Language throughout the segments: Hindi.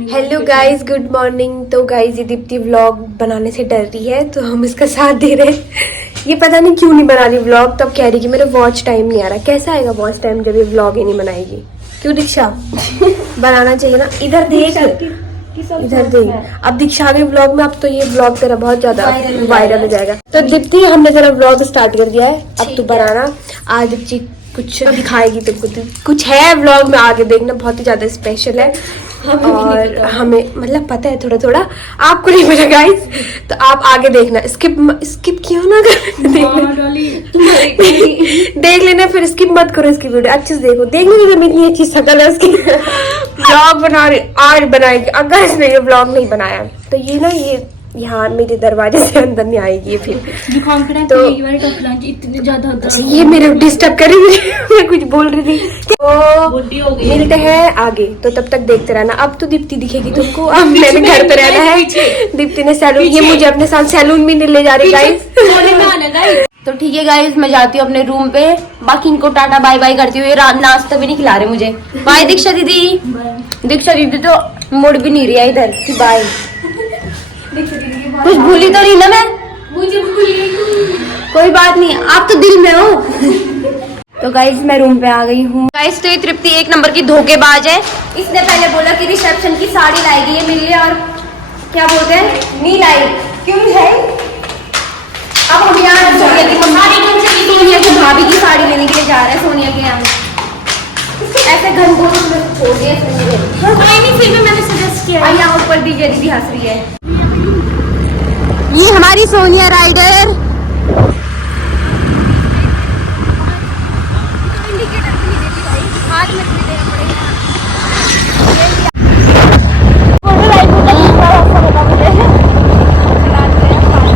Hello guys, good morning. तो गाइस, ये दीप्ति व्लॉग बनाने से डर रही है तो हम इसका साथ दे रहे हैं। ये पता नहीं क्यों नहीं बना रही व्लॉग। तब कह रही कि मेरा वॉच टाइम नहीं आ रहा। कैसा आएगा वॉच टाइम जब ये व्लॉग ही नहीं बनाएगी? क्यों दीक्षा? बनाना चाहिए ना। इधर देख, इधर देख। अब दीक्षा आ गई व्लॉग में। अब तो ये व्लॉग तेरा बहुत ज्यादा वायरल हो जाएगा। तो दीप्ति, हमने तेरा व्लॉग स्टार्ट कर दिया है। अब तू बनाना। आज दीप्ति कुछ दिखाएगी तुमको। कुछ है व्लॉग में, आगे देखना। बहुत ही ज्यादा स्पेशल है और हमें मतलब पता है थोड़ा थोड़ा, आपको नहीं पता गाइस। तो आप आगे देखना। स्किप क्यों ना कर देख लेना, फिर स्किप मत करो इसकी वीडियो। अच्छे से देखो। देखने में तो इतनी अच्छी शक्ल है उसकी। व्लॉग बना रही, आज बनाएगी। अगर इसने ये व्लॉग नहीं बनाया तो ये ना, ये यहाँ मेरे दरवाजे से अंदर नहीं आएगी फिर। तो इतने ज्यादा ये मेरे डिस्टर्ब कर रही थी। मैं कुछ बोल रही थी। तो मिलते हैं आगे, तो तब तक देखते रहना। अब तो दीप्ति दिखेगी तुमको। अब मैंने घर पे रहना है। दीप्ति ने सैलून, ये मुझे अपने साथ सैलून भी नहीं ले जा रही गाइस। तो ठीक है गाइस, मैं जाती हूँ अपने रूम पे। बाकी इनको टाटा बाय बाय करती हूँ। ये रात नाश्ता भी नहीं खिला रहे मुझे। बाय दीक्षा दीदी। दीक्षा दीदी तो मुड़ भी नहीं रही है इधर की। बाय। कुछ भूली तो नहीं ना मैं? मुझे भूली। कोई बात नहीं, आप तो दिल में हो। तो गाइज, मैं रूम पे आ गई हूँ। गाइज, तो ये तृप्ति एक नंबर की धोखेबाज है। इसने पहले बोला कि रिसेप्शन की साड़ी लाएगी ये मेरे लिए, और क्या बोलते हैं, नहीं लाई। क्यों है? अब हम यहाँ सोनिया की भाभी की साड़ी लेने के लिए जा रहे हैं। सोनिया के यहाँ ऐसे घंटों में छोड़ दिया। फिर भी मैंने सजेस्ट किया। यहाँ ऊपर दीजिए, दीदी हंस रही है। ये हमारी सोनिया राइडर।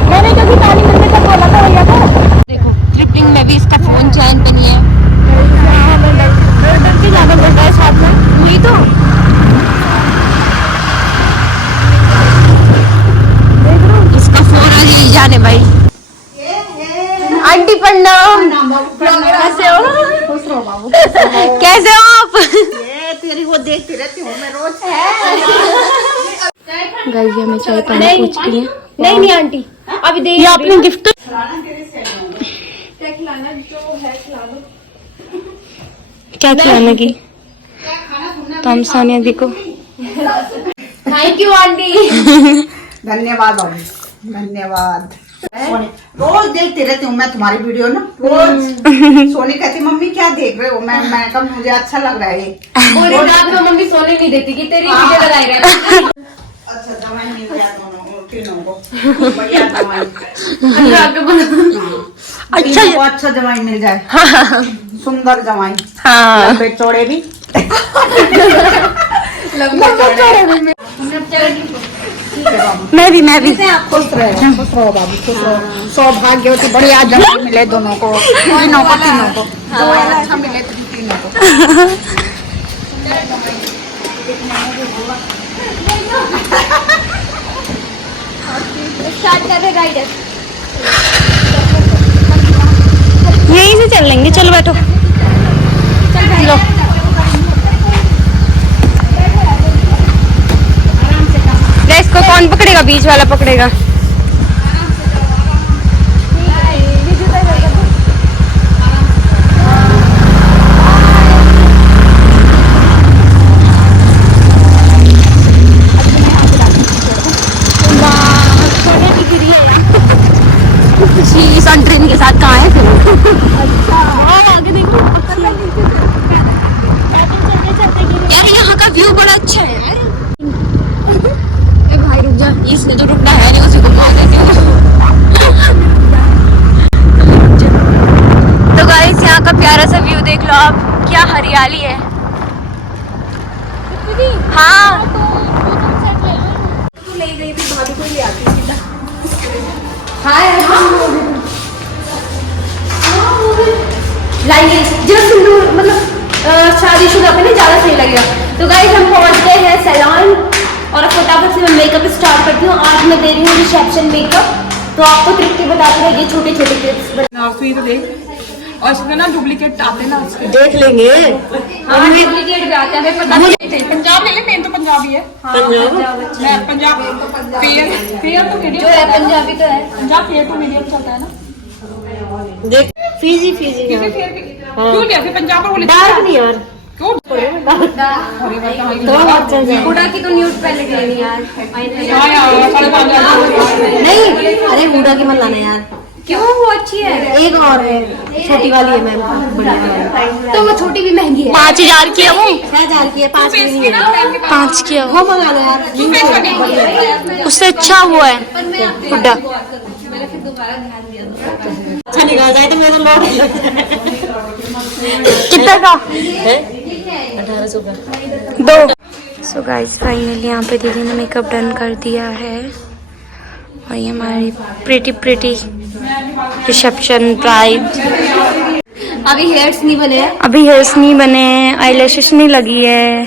मैंने जब पानी मिलने का बोला था भैया को। देखो, ट्रिपिंग में भी इसका फोन चैन पे नहीं है। डर के ज्यादा बढ़ रहा है साथ में। वही तो इसका फोन आ जाने भाई। आंटी प्रणाम। कैसे हो? कैसे हो आप? तेरी वो देखती रहती हूँ मैं रोज। गाइस, हमें चाय पानी पूछ के लिए। नहीं आंटी, अभी दे। ये आपने गिफ्ट क्या खिलाने की? तो हम सोनिया दी को। Thank you aunty. धन्यवाद भाभी, धन्यवाद। रोज देखती रहती हूँ मैं तुम्हारी वीडियो ना, रोज। सोनी कहती मम्मी क्या देख रहे हो? मैं कहा मुझे अच्छा लग रहा है। पूरी रात में मम्मी सोने नहीं देती कि तेरी वीडियो लगाई रहती। अच्छा, दवाई मिल जाए दोनों तीनों को। बढ़िया दवाई। अच्छा दवाई मिल जाए। सुंदर दवाई। हाँ, लंबे चौड़े भी। मैं भी खुश रहो बाबू, खुश रहो। सौभाग्यवती बढ़िया जवाई मिले दोनों को, तीनों को। दवाई अच्छा मिले तीनों को। स्टार्ट कर रहे गाइडर। यहीं से चल लेंगे। चलो बैठो। लो। इसको कौन पकड़ेगा? बीच वाला पकड़ेगा। ट्रेन के साथ कहाँ है फिर? आगे देखो यार, यहाँ का व्यू बड़ा अच्छा है। भाई रुक जा, इसने तो रुकना है नहीं, उसी को मार देते हो। तो गाइस, यहाँ का प्यारा सा व्यू देख लो आप। क्या हरियाली है। हाँ, तो ले गई थी भाभी को, ले आती सीधा। लाएंगे जब सिंदूर, मतलब शादीशुदा पे ना ज्यादा सही लगेगा। तो गाइस, हम पहुंच गए हैं सैलून और फटाफट से मैं मेकअप स्टार्ट करती हूँ। आज मैं दे रही हूँ रिसेप्शन मेकअप। तो आपको तृप्ति बताती रहेगी छोटे छोटे टिप्स। और इसमें ना डुप्लीकेट आते ना उसके। देख लेंगे। हाँ डुप्लीकेट भी आते हैं, पता नहीं। पंजाब ले ले, मेन तो पंजाबी है। मैं पंजाब फेयर तो मीडियम जो है पंजाबी तो है। पंजाब फेयर तो मीडियम चलता है ना। देख फीजी फीजी क्यों लिया फिर पंजाब और डार्क नहीं यार। क्यों तो अच्छा है। हुडा की तो न्यूड पहले लेनी यार। हाँ यार 5,500 नहीं अरे हुडा की मत लाना यार। क्यों, वो अच्छी है। एक और है, छोटी वाली है मैम, बड़ी वाली। तो वो छोटी भी महंगी है। 5,000 की है वो। 6,000 की है, 5 की नहीं है। 5 की है वो मंगा लो यार। उससे अच्छा वो है हुड्डा। अच्छा निकाल जाए तो मेरा लौट कितना का? 1800 का। 2। सो गाइस फाइनली यहाँ पे दीदी ने मेकअप डन कर दिया है और ये हमारी प्रीटी रिसेप्शन ब्राइड। अभी हेयर्स नहीं बने हैं। अभी हेयर्स नहीं बने, आईलैशेस नहीं लगी है।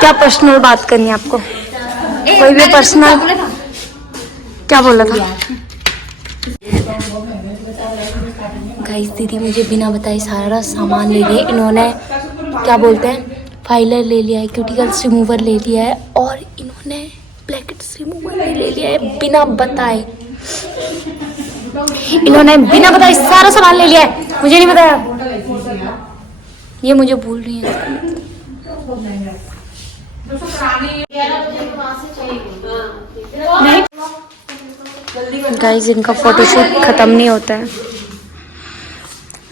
क्या पर्सनल बात करनी है आपको? कोई भी पर्सनल क्या बोला था? गाइस दीदी मुझे बिना बताए सारा सामान ले लिया इन्होंने। क्या बोलते हैं, फाइलर ले लिया है, क्यूटिकल्स रिमूवर ले लिया है और इन्होंने ब्लैकेट्स रिमूवर भी ले लिया है बिना बताए। इन्होंने बिना बताए सारा सामान ले लिया है, मुझे नहीं बताया। ये मुझे भूल रही है। गाइस इनका फोटोशूट खत्म नहीं होता है।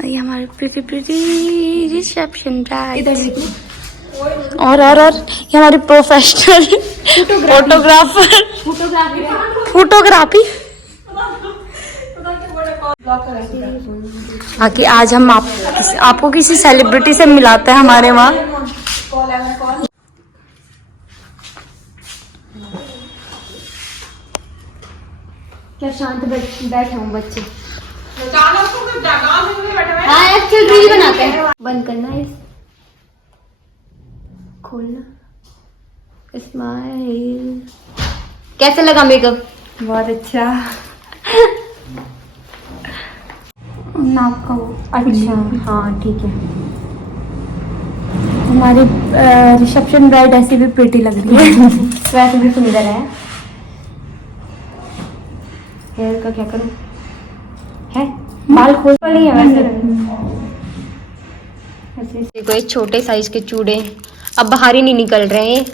ये हमारे प्रीटी रिसेप्शन ब्राइड और ये हमारी प्रोफेशनल फोटोग्राफी। बाकी आज हम आपको किसी सेलिब्रिटी से मिलाते हैं हमारे वहाँ। क्या शांत बैठे हूँ बच्चे। हाँ एक्चुअल रील बनाते हैं। बंद करना है, खोलना। स्माइल। कैसे लगा मेकअप? बहुत अच्छा। नाक का वो अच्छा, हाँ ठीक है। हमारी रिसेप्शन ब्राइड ऐसी भी प्रीटी लग रही है। वैसे भी सुंदर है। हेयर का क्या करूं? है बाल खोल पड़े हैं वैसे। देखो ये छोटे साइज के चूड़े अब बाहर ही नहीं निकल रहे हैं।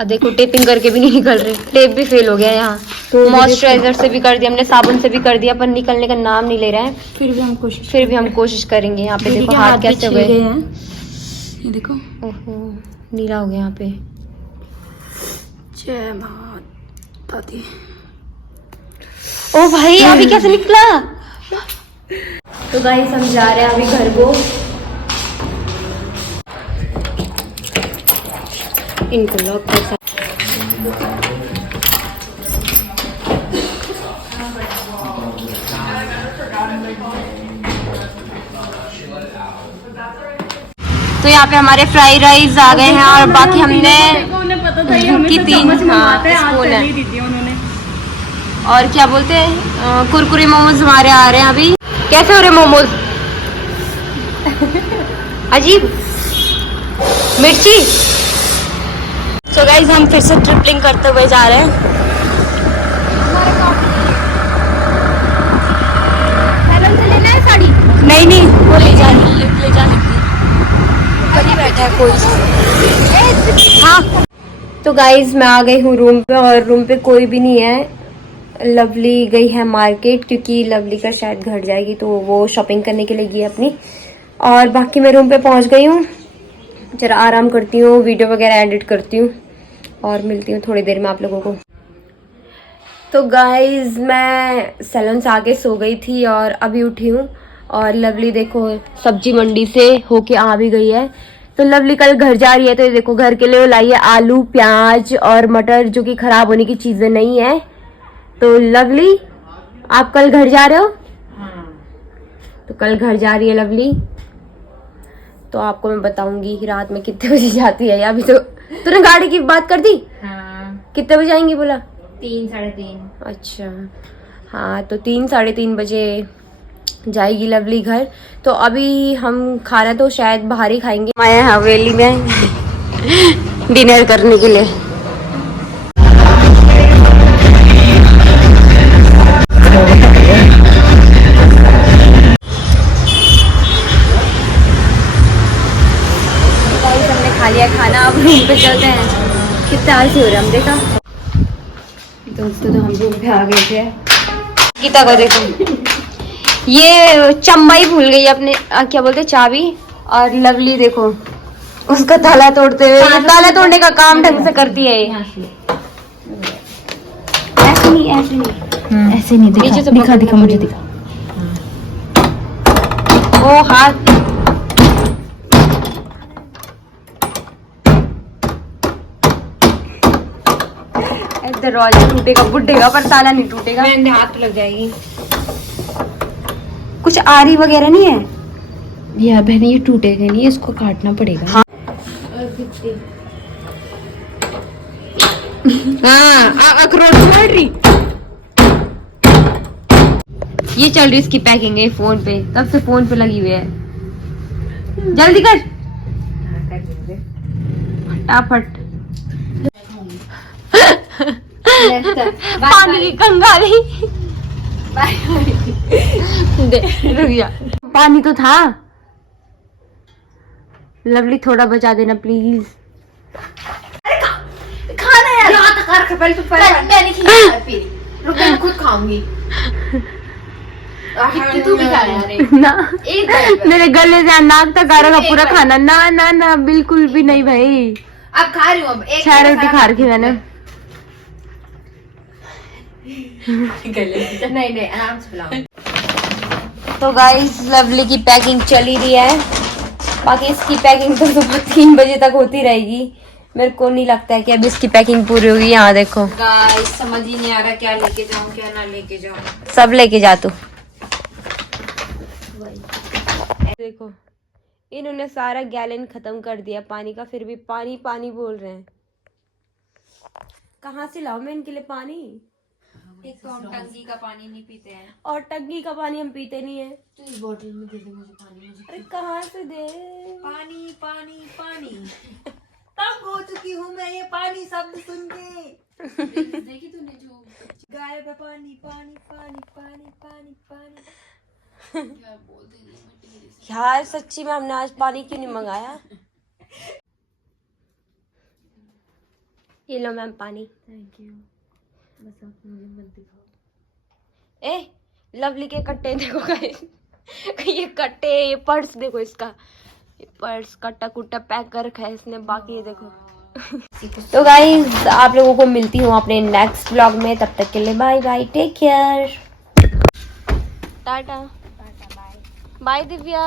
और देखो टेपिंग करके भी नहीं निकल रहे, टेप भी फेल हो गया यहाँ। तो मॉइस्चराइजर से भी कर दिया हमने, साबुन से भी कर दिया, पर निकलने का नाम नहीं ले रहा है। फिर भी हम कोशिश करेंगे। यहाँ पे देखो हाथ कैसे हुए हैं, ये देखो। ओहो नीला हो गया यहाँ पे। जय माता दी। ओ भाई अभी कैसे निकला? तो गाइस हम जा रहे हैं अभी घर को। इनको लॉक कर सकते। तो यहाँ पे हमारे फ्राई राइस आ गए हैं और बाकी हमने की 3 स्पून है। और क्या बोलते हैं, कुरकुरे मोमोज हमारे आ रहे हैं अभी। कैसे हो रहे मोमोज? अजीब मिर्ची। तो गाइस हम फिर से ट्रिपलिंग करते हुए जा रहे हैं। नहीं वो ले जाने बैठा है कोई। हाँ तो गाइज मैं आ गई हूँ रूम पे और रूम पे कोई भी नहीं है। लवली गई है मार्केट क्योंकि लवली का शायद घर जाएगी, तो वो शॉपिंग करने के लिए गई है अपनी। और बाकी मैं रूम पे पहुँच गई हूँ, जरा आराम करती हूँ, वीडियो वगैरह एडिट करती हूँ और मिलती हूँ थोड़ी देर में आप लोगों को। तो गाइज मैं सैलून से आके सो गई थी और अभी उठी हूँ। और लवली देखो सब्जी मंडी से होके आ भी गई है। तो लवली कल घर जा रही है, तो ये देखो घर के लिए लाई है आलू, प्याज और मटर, जो कि खराब होने की चीजें नहीं है। तो लवली आप कल घर जा रहे हो? तो कल घर जा रही है लवली, तो आपको मैं बताऊंगी रात में कितने बजे जाती है। अभी तो तूने गाड़ी की बात कर दी? हाँ। कितने बजे आएंगी बोला? 3 साढ़े 3। अच्छा हाँ, तो 3 साढ़े 3 बजे जाएगी लवली घर। तो अभी हम खाना तो शायद बाहर ही खाएंगे। आए हैं हवेली में डिनर करने के लिए। हमने खा लिया खाना, अब रूम पे चलते हैं। कितने आलसी हो रहे हम, देखा दोस्तों। तो हम रूम पे आ गए थे। गीता को देखो, ये चम्बा ही भूल गई अपने क्या बोलते चाबी। और लवली देखो उसका ताला तोड़ते हुए, ये ताला तोड़ने का काम ढंग से करती है ये। ऐसे नहीं ऐसे नहीं ऐसे नहीं नीचे से दिखा दिखा मुझे दिखा। वो हाथ दरवाजा टूटेगा बुढ़े का, पर ताला नहीं टूटेगा। मेरे हाथ लग जाएगी। कुछ आरी वगैरह नहीं है। यार बहन ये टूटेगा नहीं, इसको काटना पड़ेगा। हाँ अखरोट चल रही, ये चल रही इसकी पैकिंग है फोन पे, तब से फोन पे लगी हुई है। जल्दी कर फटाफट। पानी की कंगाली रुक जा। पानी तो था। लवली थोड़ा बचा देना प्लीज। खाना यार यहाँ तक कर पहले तो मैंने खिलाया फिर रुक मैं खुद खाऊंगी। तू भी खा यार ना मेरे गले से नाक तक आ रहा पूरा खाना। ना ना ना बिल्कुल भी नहीं भाई। अब खा रही हूँ। अब एक 6 रोटी खा रखी मैंने। नहीं आराम से खिलाओ। तो गाइस लवली की पैकिंग चली रही है। बाकी इसकी पैकिंग तो सुबह 3 बजे तक होती रहेगी। मेरे को नहीं लगता है कि अब इसकी पैकिंग पूरी होगी। यहाँ देखो गाइस समझ ही नहीं आ रहा क्या लेके जाऊँ क्या ना लेके जाऊँ। सब लेके जा तू। देखो इन्होंने सारा गैलन खत्म कर दिया पानी का, फिर भी पानी पानी बोल रहे हैं। कहाँ से लाऊं मैं इनके लिए पानी? एक तो हम टंकी का पानी नहीं पीते हैं। और टंकी का पानी हम पीते नहीं है। तो इस बोतल में दे दे मुझे पानी। मुझे अरे कहाँ से दे? पानी पानी पानी तंग हो चुकी हूँ मैं ये पानी शब्द सुन के। देखी तूने जो गायब है पानी पानी पानी पानी पानी पानी। क्या बोलते हैं यार सच्ची में हमने आज पानी क्यों नहीं मंगाया? ये लो मैम पानी। Thank you. बस आप मुझे मत दिखाओ। ए लवली के कट्टे देखो गाइस। ये कट्टे, ये पर्स देखो इसका, ये पर्स कट्टा कुट्टा पैक कर रखा है इसने। बाकी ये देखो। तो गाइस आप लोगों को मिलती हूँ अपने नेक्स्ट व्लॉग में। तब तक के लिए bye bye, take care, tata bye bye Divya.